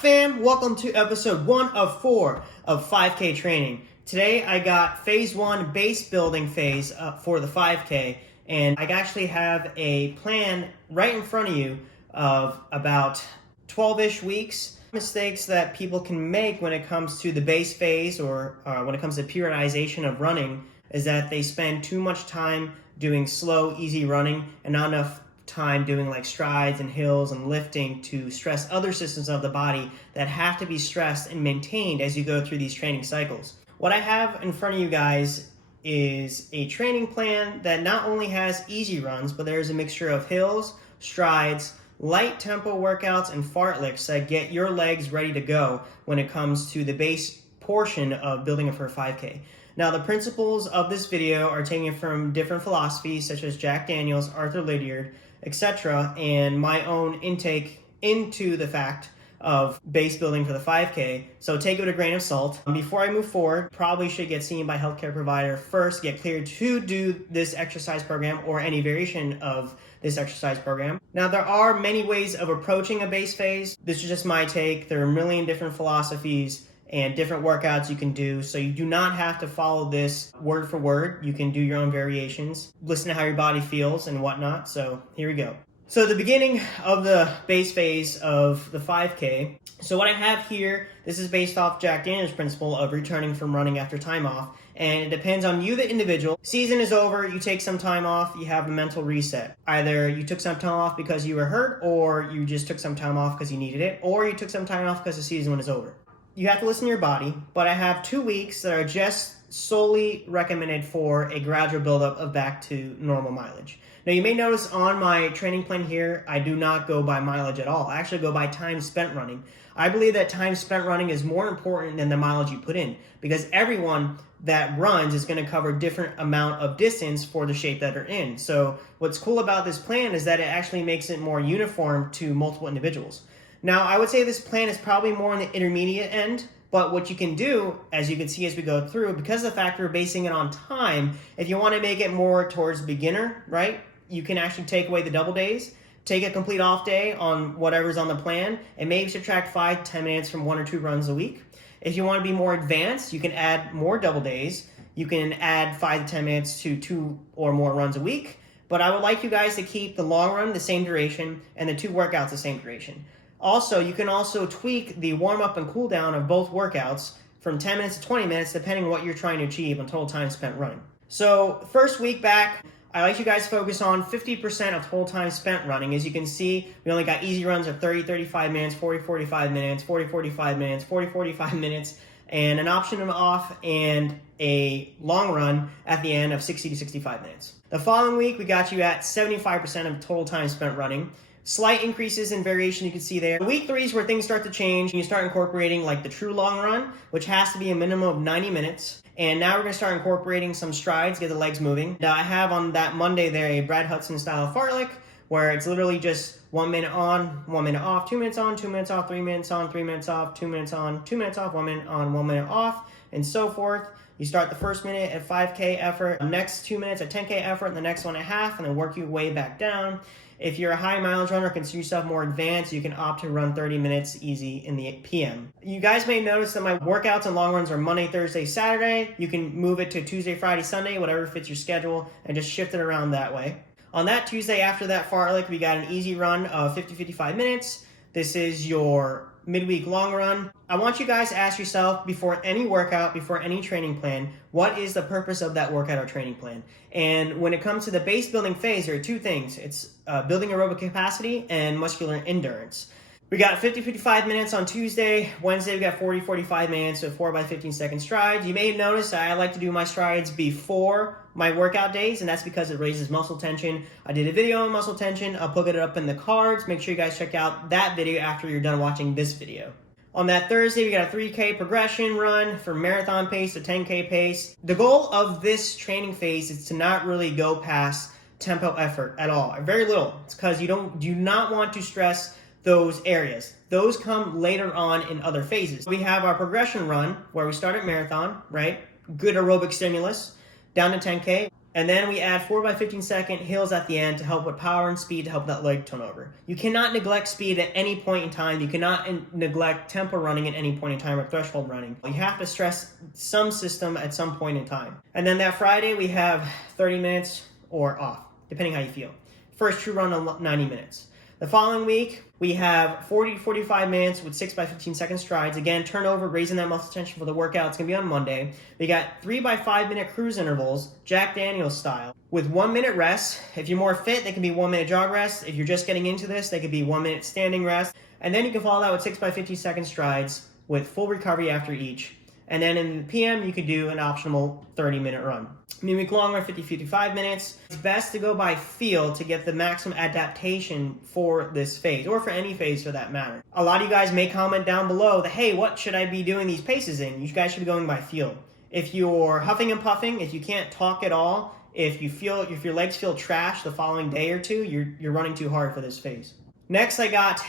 fam? Welcome to episode 1 of 4 of 5K training. Today I got phase 1 base building phase for the 5K, and I actually have a plan right in front of you of about 12-ish weeks. Mistakes that people can make when it comes to the base phase or when it comes to periodization of running is that they spend too much time doing slow, easy running and not enough time doing like strides and hills and lifting to stress other systems of the body that have to be stressed and maintained as you go through these training cycles. What I have in front of you guys is a training plan that not only has easy runs, but there's a mixture of hills, strides, light tempo workouts, and fartleks that get your legs ready to go when it comes to the base portion of building it for a 5K. Now, the principles of this video are taken from different philosophies such as Jack Daniels, Arthur Lydiard, etc., and my own intake into the fact of base building for the 5K. So take it with a grain of salt. Before I move forward, probably should get seen by a healthcare provider first, get cleared to do this exercise program or any variation of this exercise program. Now, there are many ways of approaching a base phase. This is just my take. There are a million different philosophies and different workouts you can do. So you do not have to follow this word for word. You can do your own variations. Listen to how your body feels and whatnot. So here we go. So the beginning of the base phase of the 5K. So what I have here, this is based off Jack Daniels' principle of returning from running after time off. And it depends on you, the individual. Season is over, you take some time off, you have a mental reset. Either you took some time off because you were hurt, or you just took some time off because you needed it, or you took some time off because the season is over. You have to listen to your body, but I have 2 weeks that are just solely recommended for a gradual buildup of back to normal mileage. Now, you may notice on my training plan here, I do not go by mileage at all. I actually go by time spent running. I believe that time spent running is more important than the mileage you put in, because everyone that runs is going to cover different amount of distance for the shape that they're in. So what's cool about this plan is that it actually makes it more uniform to multiple individuals. Now, I would say this plan is probably more on the intermediate end, but what you can do, as you can see as we go through, because of the fact we're basing it on time, if you want to make it more towards beginner, right, you can actually take away the double days, take a complete off day on whatever's on the plan, and maybe subtract 5 to 10 minutes from 1 or 2 runs a week. If you want to be more advanced, you can add more double days. You can add 5 to 10 minutes to 2 or more runs a week. But I would like you guys to keep the long run the same duration and the 2 workouts the same duration. Also, you can also tweak the warm-up and cool-down of both workouts from 10 minutes to 20 minutes, depending on what you're trying to achieve on total time spent running. So, first week back, I like you guys to focus on 50% of total time spent running. As you can see, we only got easy runs of 30, 35 minutes, 40, 45 minutes, 40, 45 minutes, 40, 45 minutes, and an option of off and a long run at the end of 60 to 65 minutes. The following week, we got you at 75% of total time spent running. Slight increases in variation you can see there. Week 3 is where things start to change. You start incorporating like the true long run, which has to be a minimum of 90 minutes. And now we're going to start incorporating some strides, get the legs moving. Now, I have on that Monday there a Brad Hudson style fartlek, where it's literally just 1 minute on, 1 minute off, 2 minutes on, 2 minutes off, 3 minutes on, 3 minutes off, 2 minutes on, 2 minutes off, 1 minute on, 1 minute off, and so forth. You start the first minute at 5K effort, next 2 minutes at 10K effort, and the next 1.5, and then work your way back down. If you're a high mileage runner, consider yourself more advanced, you can opt to run 30 minutes easy in the PM. You guys may notice that my workouts and long runs are Monday, Thursday, Saturday. You can move it to Tuesday, Friday, Sunday, whatever fits your schedule, and just shift it around that way. On that Tuesday after that fartlek, we got an easy run of 50-55 minutes. This is your midweek long run. I want you guys to ask yourself before any workout, before any training plan, what is the purpose of that workout or training plan? And when it comes to the base building phase, there are 2 things. It's building aerobic capacity and muscular endurance. We got 50-55 minutes on Tuesday. Wednesday, we got 40-45 minutes of 4 by 15 second strides. You may have noticed I like to do my strides before my workout days, and that's because it raises muscle tension. I did a video on muscle tension. I'll put it up in the cards. Make sure you guys check out that video after you're done watching this video. On that Thursday, we got a 3K progression run from marathon pace to 10K pace. The goal of this training phase is to not really go past tempo effort at all, or very little. It's because you do not want to stress those areas. Those come later on in other phases. We have our progression run where we start at marathon, right? Good aerobic stimulus, down to 10K. And then we add 4 by 15 second hills at the end to help with power and speed to help that leg turnover. You cannot neglect speed at any point in time. You cannot neglect tempo running at any point in time or threshold running. You have to stress some system at some point in time. And then that Friday we have 30 minutes or off, depending how you feel. First true run on 90 minutes. The following week, we have 40 to 45 minutes with 6 by 15 second strides. Again, turnover, raising that muscle tension for the workout. It's going to be on Monday. We got 3 by 5 minute cruise intervals, Jack Daniels style, with 1 minute rest. If you're more fit, they can be 1 minute jog rest. If you're just getting into this, they could be 1 minute standing rest. And then you can follow that with 6 by 15 second strides with full recovery after each. And then in the PM, you could do an optional 30-minute run. Midweek long run, 50-55 minutes. It's best to go by feel to get the maximum adaptation for this phase, or for any phase for that matter. A lot of you guys may comment down below that, hey, what should I be doing these paces in? You guys should be going by feel. If you're huffing and puffing, if you can't talk at all, if your legs feel trash the following day or two, you're running too hard for this phase. Next, I got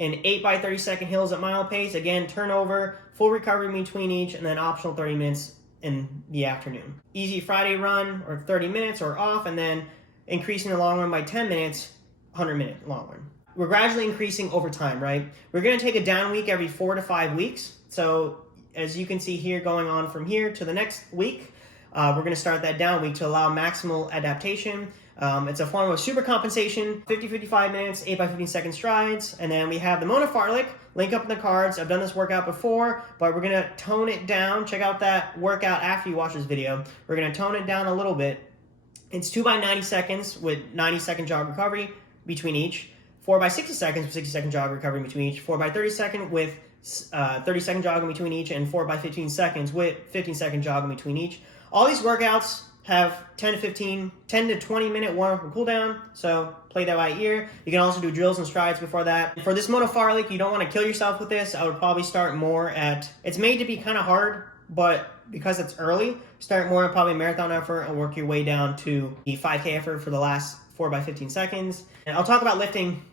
an 8 by 30 second hills at mile pace. Again, turnover, full recovery between each, and then optional 30 minutes in the afternoon. Easy Friday run, or 30 minutes or off, and then increasing the long run by 10 minutes, 100-minute long run. We're gradually increasing over time, right? We're gonna take a down week every 4 to 5 weeks. So as you can see here, going on from here to the next week, we're gonna start that down week to allow maximal adaptation. It's a form of super compensation, 50-55 minutes, 8 by 15 second strides. And then we have the Mona fartlek, link up in the cards. I've done this workout before, but we're gonna tone it down. Check out that workout after you watch this video. We're gonna tone it down a little bit. It's 2 by 90 seconds with 90-second jog recovery between each. 4 by 60 seconds with 60-second jog recovery between each. 4 by 30 second with 30-second jog in between each. And 4 by 15 seconds with 15-second jog in between each. All these workouts have 10 to 20 minute warm-up and cool down, so play that by ear. You can also do drills and strides before that. For this Mona fartlek, you don't want to kill yourself with this. I would probably start more at, it's made to be kind of hard, but because it's early, start more at probably marathon effort and work your way down to the 5K effort for the last 4 by 15 seconds. And I'll talk about lifting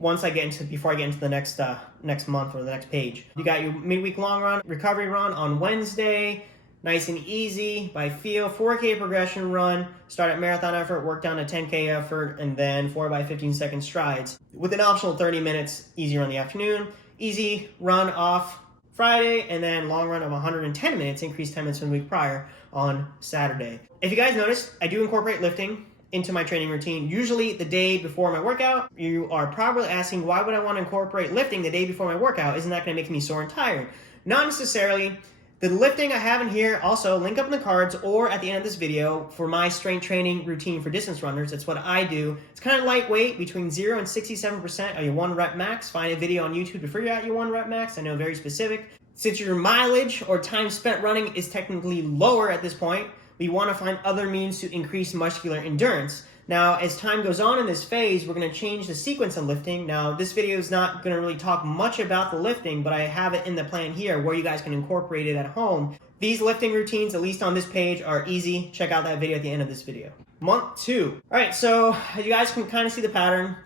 before I get into the next month or the next page. You got your midweek long run, recovery run on Wednesday. Nice and easy by feel. 4K progression run, start at marathon effort, work down to 10K effort, and then 4 by 15 second strides with an optional 30 minutes easy run in the afternoon. Easy run off Friday, and then long run of 110 minutes, increased 10 minutes from the week prior on Saturday. If you guys noticed, I do incorporate lifting into my training routine, usually the day before my workout. You are probably asking, why would I want to incorporate lifting the day before my workout? Isn't that going to make me sore and tired? Not necessarily. The lifting I have in here, also link up in the cards or at the end of this video for my strength training routine for distance runners. It's what I do. It's kind of lightweight, between 0 and 67% of your 1 rep max. Find a video on YouTube to figure out your 1 rep max. I know, very specific. Since your mileage or time spent running is technically lower at this point, we want to find other means to increase muscular endurance. Now, as time goes on in this phase, we're going to change the sequence of lifting. Now, this video is not going to really talk much about the lifting, but I have it in the plan here where you guys can incorporate it at home. These lifting routines, at least on this page, are easy. Check out that video at the end of this video. Month 2. All right, so as you guys can kind of see the pattern.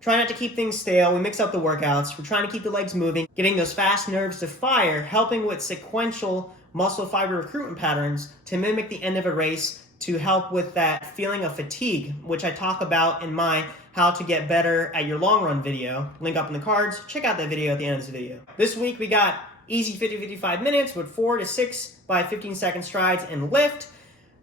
Try not to keep things stale. We mix up the workouts. We're trying to keep the legs moving, getting those fast nerves to fire, helping with sequential muscle fiber recruitment patterns to mimic the end of a race, to help with that feeling of fatigue, which I talk about in my how to get better at your long run video. Link up in the cards. Check out that video at the end of this video. This week we got easy 50-55 minutes with 4 to 6 by 15 second strides and lift.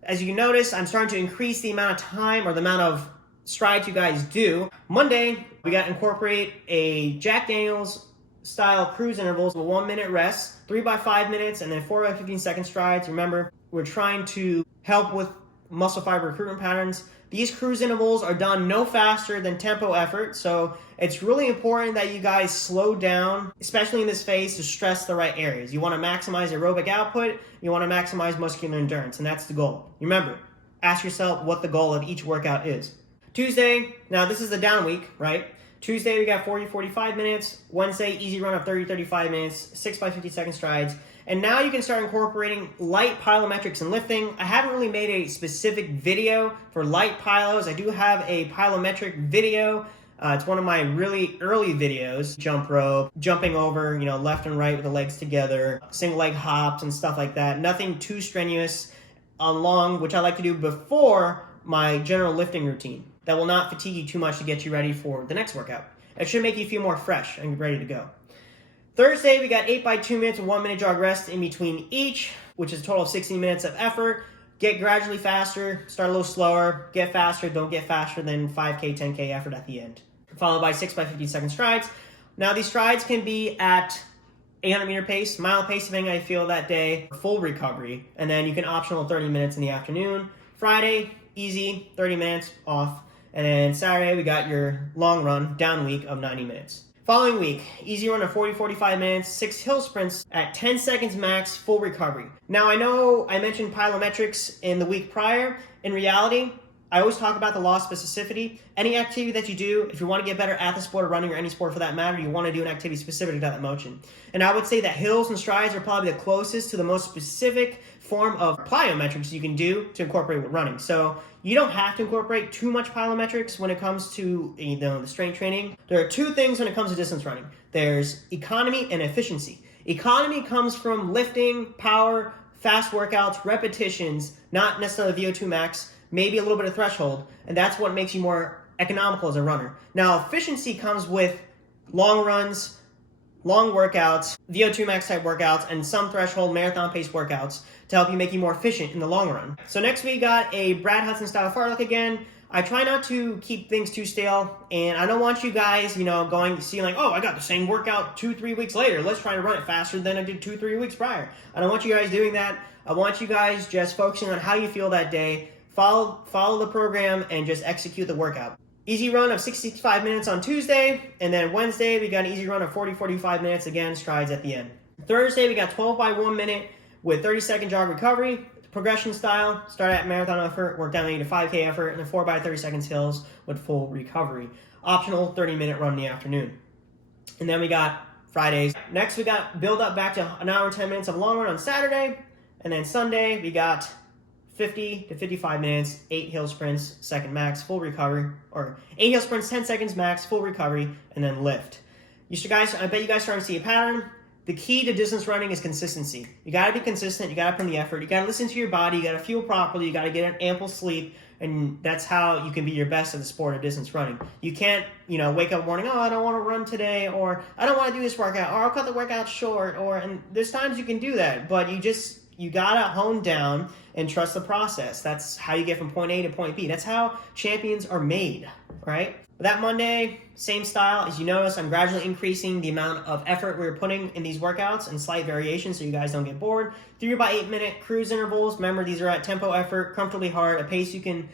As you can notice, I'm starting to increase the amount of time or the amount of strides you guys do. Monday, we got to incorporate a Jack Daniels style cruise intervals with 1 minute rest, 3 by 5 minutes, and then 4 by 15 second strides. Remember, we're trying to help with muscle fiber recruitment patterns. These cruise intervals are done no faster than tempo effort, so it's really important that you guys slow down, especially in this phase, to stress the right areas. You want to maximize aerobic output, you want to maximize muscular endurance, and that's the goal. Remember, ask yourself what the goal of each workout is. Tuesday, now this is the down week, right? Tuesday, we got 40-45 minutes. Wednesday, easy run of 30-35 minutes, 6 by 50 second strides. And now you can start incorporating light Pylometrics and lifting. I haven't really made a specific video for light Pylos. I do have a Pylometric video. It's one of my really early videos. Jump rope, jumping over, left and right with the legs together, single leg hops and stuff like that. Nothing too strenuous on long, which I like to do before my general lifting routine that will not fatigue you too much to get you ready for the next workout. It should make you feel more fresh and ready to go. Thursday, we got 8 by 2 minutes and 1 minute jog rest in between each, which is a total of 16 minutes of effort. Get gradually faster, start a little slower, get faster, don't get faster than 5K, 10K effort at the end. Followed by 6 by 15-second strides. Now, these strides can be at 800-meter pace, mile pace, depending on how you feel that day, full recovery, and then you can optional 30 minutes in the afternoon. Friday, easy, 30 minutes off, and then Saturday, we got your long run, down week of 90 minutes. Following week, easy run of 40-45 minutes, 6 hill sprints at 10 seconds max, full recovery. Now, I know I mentioned Pylometrics in the week prior. In reality, I always talk about the law of specificity. Any activity that you do, if you want to get better at the sport of running or any sport for that matter, you want to do an activity specific to that motion. And I would say that hills and strides are probably the closest to the most specific form of plyometrics you can do to incorporate with running. So you don't have to incorporate too much plyometrics when it comes to the strength training. There are two things when it comes to distance running. There's economy and efficiency. Economy comes from lifting, power, fast workouts, repetitions, not necessarily VO2 max, maybe a little bit of threshold, and that's what makes you more economical as a runner. Now, efficiency comes with long runs, long workouts, VO2 max type workouts, and some threshold marathon pace workouts to help you make you more efficient in the long run. So next we got a Brad Hudson style fartlek again. I try not to keep things too stale, and I don't want you guys, going to see like, oh, I got the same workout 2-3 weeks later. Let's try to run it faster than I did 2-3 weeks prior. I don't want you guys doing that. I want you guys just focusing on how you feel that day. Follow the program and just execute the workout. Easy run of 65 minutes on Tuesday, and then Wednesday we got an easy run of 40-45 minutes, again, strides at the end. Thursday we got 12 by 1 minute with 30-second jog recovery, progression style, start at marathon effort, work down to 5K effort, and then 4 by 30 seconds hills with full recovery. Optional 30-minute run in the afternoon. And then we got Fridays. Next we got build up back to an hour and 10 minutes of long run on Saturday, and then Sunday we got 50 to 55 minutes, 8 hill sprints, second max, full recovery, or 8 hill sprints, 10 seconds max, full recovery, and then lift. I bet you guys starting to see a pattern. The key to distance running is consistency. You gotta be consistent, you gotta put in the effort, you gotta listen to your body, you gotta fuel properly, you gotta get an ample sleep, and that's how you can be your best at the sport of distance running. You can't, wake up morning, oh, I don't wanna run today, or I don't wanna do this workout, or I'll cut the workout short, and there's times you can do that, but you gotta hone down and trust the process. That's how you get from point A to point B. That's how champions are made, right? That Monday, same style. As you notice, I'm gradually increasing the amount of effort we're putting in these workouts and slight variations so you guys don't get bored. 3 by 8 minute cruise intervals. Remember, these are at tempo effort, comfortably hard, a pace you can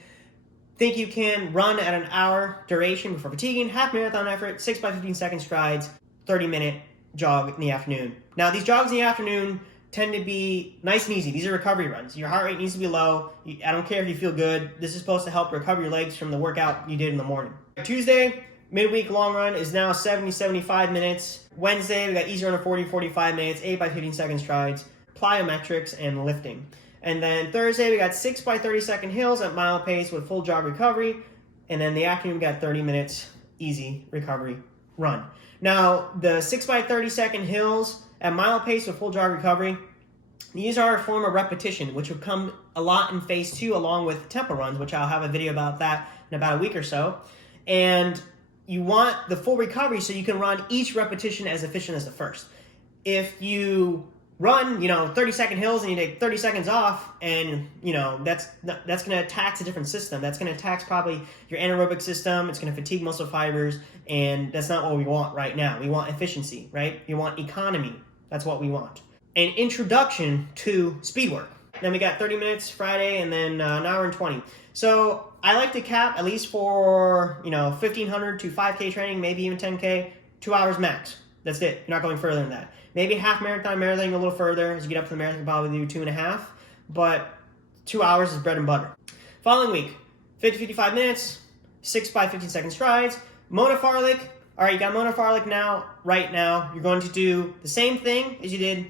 run at an hour duration before fatiguing. Half marathon effort, 6 by 15-second strides, 30-minute jog in the afternoon. Now, these jogs in the afternoon tend to be nice and easy. These are recovery runs. Your heart rate needs to be low. I don't care if you feel good. This is supposed to help recover your legs from the workout you did in the morning. Tuesday, midweek long run is now 70-75 minutes. Wednesday, we got easy run of 40-45 minutes, 8 by 15-second strides, plyometrics, and lifting. And then Thursday, we got 6 by 30-second hills at mile pace with full jog recovery. And then the afternoon, we got 30 minutes easy recovery run. Now, the 6 by 30-second hills at mile pace with full jog recovery, these are a form of repetition, which will come a lot in phase 2 along with tempo runs, which I'll have a video about that in about a week or so. And you want the full recovery so you can run each repetition as efficient as the first. If you run, 30-second hills and you take 30 seconds off, and, that's going to tax a different system. That's going to tax probably your anaerobic system. It's going to fatigue muscle fibers, and that's not what we want right now. We want efficiency, right? We want economy. That's what we want. An introduction to speed work. Then we got 30 minutes Friday, and then an hour and 20. So I like to cap, at least for 1,500 to 5K training, maybe even 10K, 2 hours max. That's it. You're not going further than that. Maybe half marathon a little further. As you get up to the marathon, you can probably do 2.5. But 2 hours is bread and butter. Following week, 50-55 minutes, 6 by 15-second strides, monofartlek. All right, you got monofartlek now, right now. You're going to do the same thing as you did,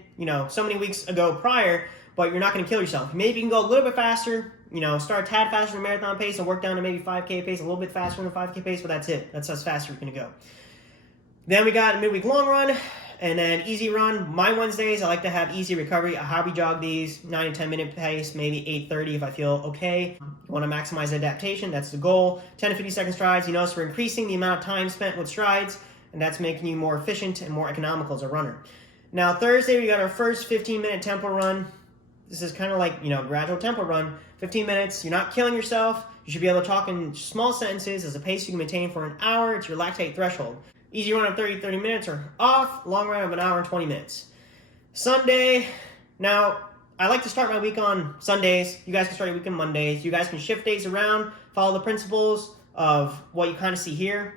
so many weeks ago prior, but you're not going to kill yourself. Maybe you can go a little bit faster, start a tad faster than marathon pace and work down to maybe 5K pace, a little bit faster than 5K pace, but that's it. That's as fast as you're going to go. Then we got a midweek long run, And then easy run. My Wednesdays, I like to have easy recovery. I hobby jog these 9 to 10 minute pace, maybe 8:30 if I feel okay. You want to maximize adaptation, that's the goal. 10 to 50 second strides. You notice we're increasing the amount of time spent with strides, and that's making you more efficient and more economical as a runner. Now Thursday, we got our first 15-minute tempo run. This is kind of like, gradual tempo run. 15 minutes, you're not killing yourself. You should be able to talk in small sentences as a pace you can maintain for an hour. It's your lactate threshold. Easy run of 30 minutes or off, long run of an hour and 20 minutes. Sunday, now I like to start my week on Sundays. You guys can start your week on Mondays. You guys can shift days around, follow the principles of what you kind of see here.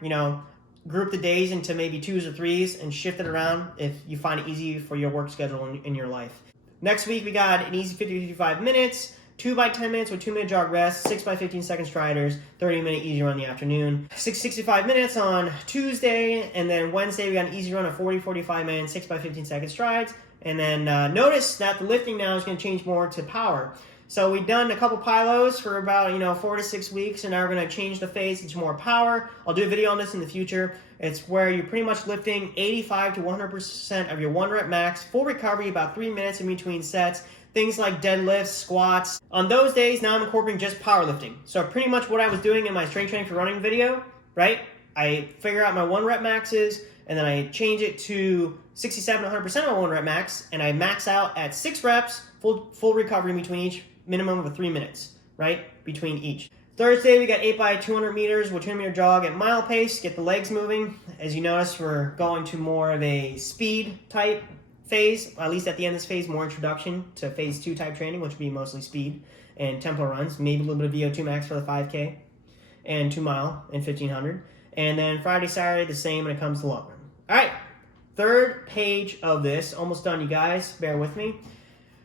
Group the days into maybe 2s or 3s and shift it around if you find it easy for your work schedule in your life. Next week, we got an easy 50-55 minutes, 2 by 10 minutes with 2-minute jog rest, 6 by 15 second striders, 30-minute easy run in the afternoon, 65 minutes on Tuesday, and then Wednesday we got an easy run of 40-45 minutes, 6 by 15 second strides, and then notice that the lifting now is going to change more to power. So we've done a couple pylos for about 4 to 6 weeks, and now we're going to change the phase into more power. I'll do a video on this in the future. It's where you're pretty much lifting 85 to 100% of your 1 rep max, full recovery, about 3 minutes in between sets. Things like deadlifts, squats. On those days, now I'm incorporating just powerlifting. So pretty much what I was doing in my strength training for running video, right? I figure out my 1 rep maxes, and then I change it to 67 to 100% of my 1 rep max, and I max out at 6 reps, full recovery in between each, minimum of 3 minutes, right? Between each. Thursday, we got 8 by 200 meters with 200-meter jog at mile pace, get the legs moving. As you notice, we're going to more of a speed type phase, at least at the end of this phase, more introduction to phase 2 type training, which would be mostly speed and tempo runs, maybe a little bit of VO2 max for the 5K and 2 mile and 1500. And then Friday, Saturday, the same when it comes to long run. All right, third page of this, almost done, you guys, bear with me.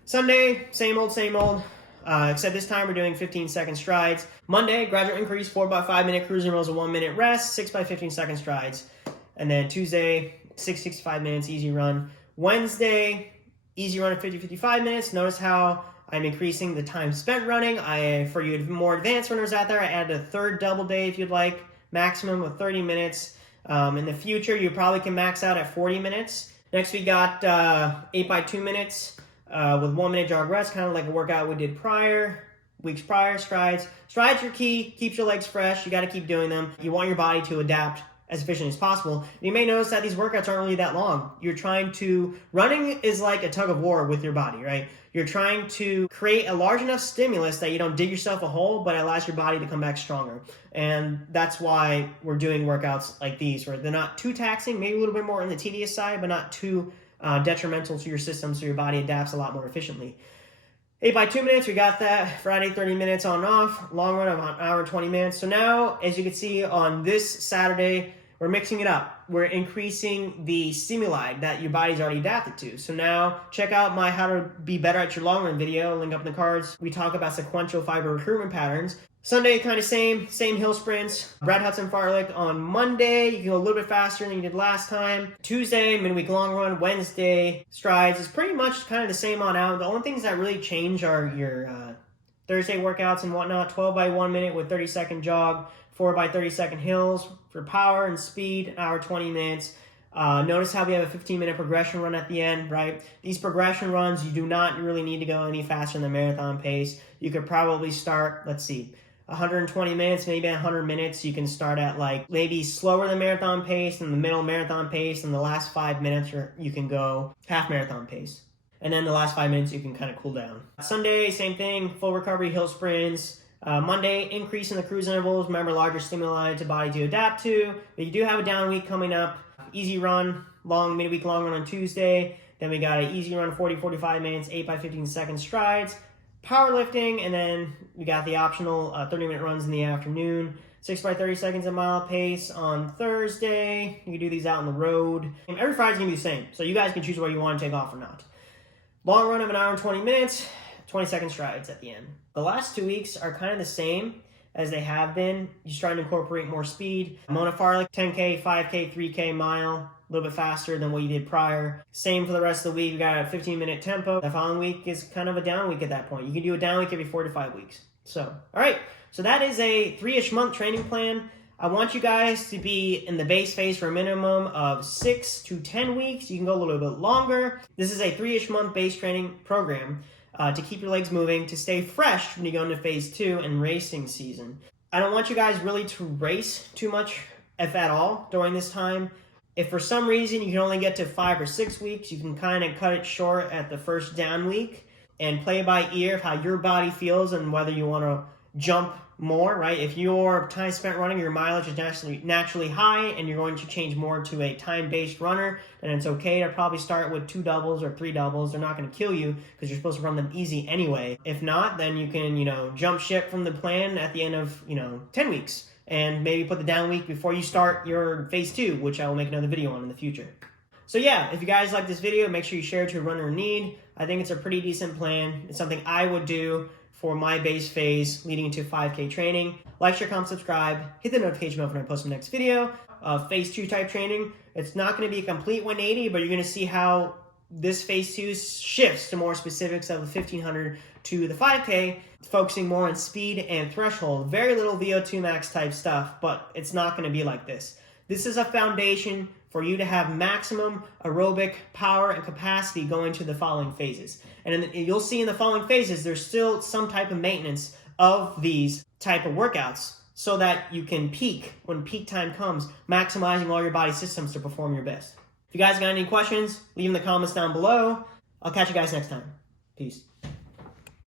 Sunday, same old, except this time we're doing 15-second strides. Monday, gradual increase, 4 by 5 minute cruising rolls of 1 minute rest, 6 by 15-second strides. And then Tuesday, 65 minutes, easy run. Wednesday, easy run of 50-55 minutes. Notice how I'm increasing the time spent running. For you more advanced runners out there, I added a third double day if you'd like, maximum of 30 minutes. In the future, you probably can max out at 40 minutes. Next, we got 8 by 2 minutes with 1 minute jog rest, kind of like a workout we did weeks prior. Strides. Strides are key, keeps your legs fresh. You got to keep doing them. You want your body to adapt as efficiently as possible. You may notice that these workouts aren't really that long. Running is like a tug of war with your body, right? You're trying to create a large enough stimulus that you don't dig yourself a hole, but it allows your body to come back stronger. And that's why we're doing workouts like these, where they're not too taxing, maybe a little bit more on the tedious side, but not too detrimental to your system, so your body adapts a lot more efficiently. 8 by 2 minutes, we got that. Friday, 30 minutes on and off. Long run of an hour and 20 minutes. So now, as you can see on this Saturday, we're mixing it up. We're increasing the stimuli that your body's already adapted to. So now, check out my How to Be Better at Your Long Run video, link up in the cards. We talk about sequential fiber recruitment patterns. Sunday, kind of same hill sprints. Brad Hudson fartlek on Monday. You can go a little bit faster than you did last time. Tuesday, midweek long run. Wednesday, strides. It's pretty much kind of the same on out. The only things that really change are your Thursday workouts and whatnot. 12 by 1 minute with 30-second jog. 4 by 30-second hills for power and speed. An hour, 20 minutes. Notice how we have a 15-minute progression run at the end, right? These progression runs, you do not really need to go any faster than the marathon pace. You could probably start, 120 minutes, maybe 100 minutes. You can start at maybe slower than marathon pace, and the middle marathon pace, and the last 5 minutes you can go half marathon pace. And then the last 5 minutes you can kind of cool down. Sunday, same thing, full recovery hill sprints. Monday, increase in the cruise intervals. Remember, larger stimuli to body to adapt to. But you do have a down week coming up. Easy run, midweek long run on Tuesday. Then we got an easy run, 40-45 minutes, 8 by 15-second strides. Powerlifting, and then we got the optional 30-minute runs in the afternoon. 6 by 30 seconds a mile pace on Thursday. You can do these out on the road. And every Friday's going to be the same, so you guys can choose whether you want to take off or not. Long run of an hour and 20 minutes, 20-second strides at the end. The last 2 weeks are kind of the same as they have been. Just trying to incorporate more speed. Mona fartlek, 10K, 5K, 3K mile. A little bit faster than what you did prior. Same for the rest of the week. We got a 15-minute tempo. The following week is kind of a down week at that point. You can do a down week every 4 to 5 weeks. So, all right. So that is a 3-ish month training plan. I want you guys to be in the base phase for a minimum of 6 to 10 weeks. You can go a little bit longer. This is a 3-ish month base training program to keep your legs moving, to stay fresh when you go into phase 2 and racing season. I don't want you guys really to race too much, if at all, during this time. If for some reason you can only get to 5 or 6 weeks, you can kind of cut it short at the first down week and play by ear of how your body feels and whether you want to jump more, right? If your time spent running, your mileage is naturally high and you're going to change more to a time-based runner, then it's okay to probably start with 2 doubles or 3 doubles. They're not going to kill you because you're supposed to run them easy anyway. If not, then you can, jump ship from the plan at the end of, 10 weeks and maybe put the down week before you start your phase 2, which I will make another video on in the future. So yeah, if you guys like this video, make sure you share it to a runner in need. I think it's a pretty decent plan. It's something I would do for my base phase leading into 5K training. Like, share, comment, subscribe, hit the notification bell when I post my next video of phase 2 type training. It's not going to be a complete 180, but you're going to see how this phase 2 shifts to more specifics of the 1500 to the 5K, focusing more on speed and threshold. Very little VO2 max type stuff, but it's not going to be like this. This is a foundation for you to have maximum aerobic power and capacity going to the following phases. And you'll see in the following phases, there's still some type of maintenance of these type of workouts so that you can peak when peak time comes, maximizing all your body systems to perform your best. If you guys got any questions, leave in the comments down below. I'll catch you guys next time. Peace.